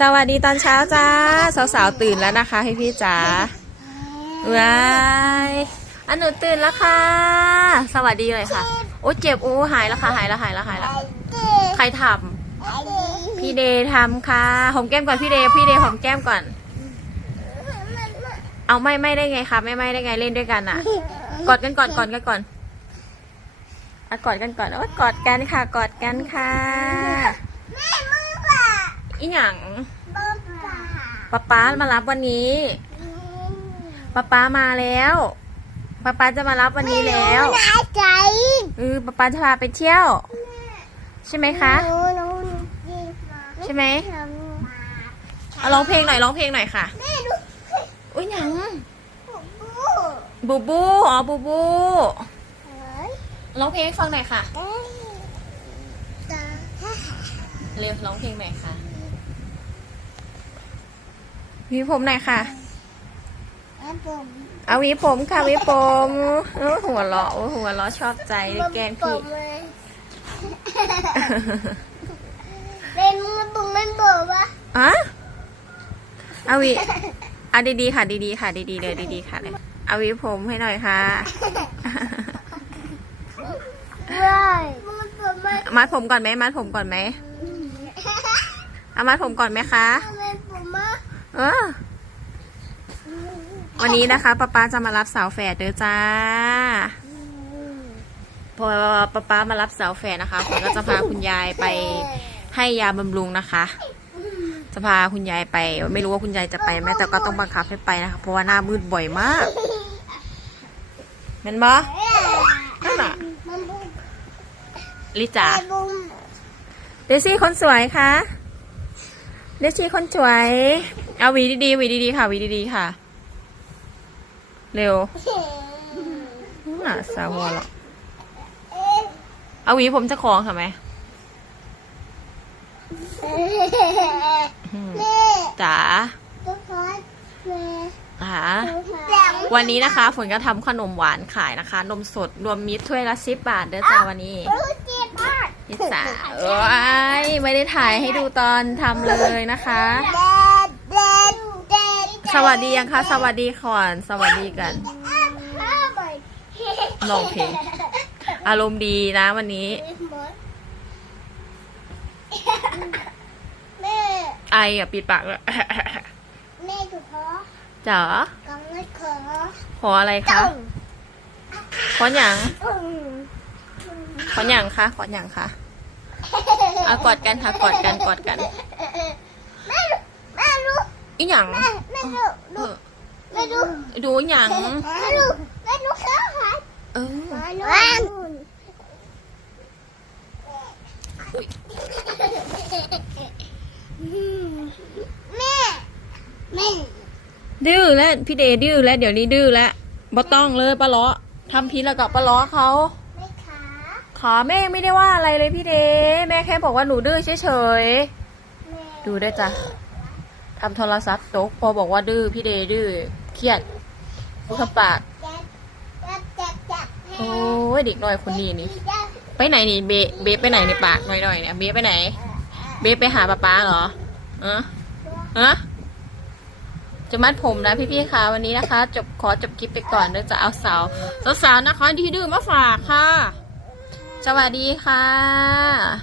สวัสดีตอนเช้าจ้า สาวๆตื่นแล้วนะคะพี่พี่จ๋าว้ายอันหนูตื่นแล้วค่ะ สวัสดีเลยค่ะ โอ้เจ็บโอ้หายแล้วค่ะหายแล้วหายแล้วหายแล้วใครทำพี่เดย์ทำค่ะหอมแก้มก่อนพี่เดย์พี่เดย์หอมแก้มก่อน เอาไม่ไม่ได้ไงคะไม่ไม่ได้ไงเล่นด้วยกันอะกอดกันก่อนกอดกันก่อนอะกอดกันก่อนโอ้กอดกันค่ะ กอดกันค่ะแม่ อป่าอีหยังมือป่าป๊าป๊ามารับวันนี้ป๊าป๊ามาแล้วป๊าป๊าจะมารับวันนี้แล้วหนาใจเออป๊าป๊าจะพาไปเที่ยว ใช่ไหมคะหนูหนูหนูยิงมาใช่ไหมทำมาเอาร้องเพลงหน่อยร้องเพลงหน่อยค่ะแม่ดูอุ้ยหยังบูบูบูอ๋อบูบูเฮ้ยร้องเพลงให้ฟังหน่อยค่ะเอ้ยตาเร็วร้องเพลงหน่อยค่ะห วีผมหน่อยค่ะอันผมเอาหวีผมค่ะหวีผมโอ้หัวเราะโอ้หัวเราะชอบใจแกล้งผพี่มเลยเป็นมือผมมันบอกว่าอะเอาหวีเอาดีๆค่ะ ดีๆค่ะ ดีๆเลยดีๆค่ะเลยเอาหวีผมให้หน่อยค่ะว้ายมือผมมันมัดผมก่อนไหมมัดผมก่อนไหมเอามัดผมก่อนไหมคะทำไมผมมา เออวันนี้นะคะป้าป้าจะมารับสาวแฝดเด้อจ้า พอป้าป้ามารับสาวแฝดนะคะผมก็จะพาคุณยายไปให้ยาบำรุงนะคะ จะพาคุณยายไป ไม่รู้ว่าคุณยายจะไปไหมแต่ก็ต้องบังคับให้ไปนะคะ เพราะว่าหน้ามืดบ่อยมากเห็นปะนั่นน่ะลิจ๋าเดซี่คนสวยคะเดซี่คนสวย เอาหวีดีๆหวีดีๆค่ะหวีดีๆค่ะ เร็วน่ะสาวหัวหรอกเอาหวีผมจะคล้องค่ะไหมอืมแม่จ๋าทุกคนแม่ค่ะแม่วันนี้นะคะฝนก็ทำขนมหวานขายนะคะ นมสดรวมมิตรถ้วยละสิบบาทเด้อจ้าวันนี้รู้จีบมากยิสาเอ้ยไม่ได้ถ่ายให้ดูตอนทำเลยนะคะ สวัสดียังคะ สวัสดีก่อน สวัสดีกันลองเพลงอารมณ์ดีนะวันนี้ แม่ไออะปิดปากเลยแม่ถูกพอจ๋ากังไม่ขอขออะไรคะขอหยังอืมขอหยังคะขอหยังคะเอากอดกันค่ะกอดกันกอดกันแม่รู้แม่รู้ อีหยังแม่แม่รู้เออแม่รู้ดูหยังแม่รู้แม่รู้ข้าวหายเออแม่รู้แม่แม่ดื้อแล้วพี่เดย์ดื้อแล้วเดี๋ยวนี้ดื้อแล้วบ่ต้องเลยปลาล้อทำพีแล้วกับปลาล้อเขาแม่ขาขอแม่ไม่ได้ว่าอะไรเลยพี่เดย์แม่แค่บอกว่าหนูดื้อเฉยๆแม่ดูได้วยจ้ะ ทำโทรศัพท์ตก พอบอกว่าดื้อพี่เดย์ดื้อเครียดพูดปาก โอ้ยเด็กน้อยคนนี้นี่ ไปไหนนี่เบเบไปไหนในปากหน่อยๆเนี่ยเบไปไหน เบไปหาป๊าป๊าเหรอเออฮะจะมัดผมนะพี่ๆคะวันนี้นะคะ จบขอจบคลิปไปก่อนเดี๋ยวจะเอาสาวสาวๆนะคะที่ดื้อมาฝากค่ะ สวัสดีค่ะ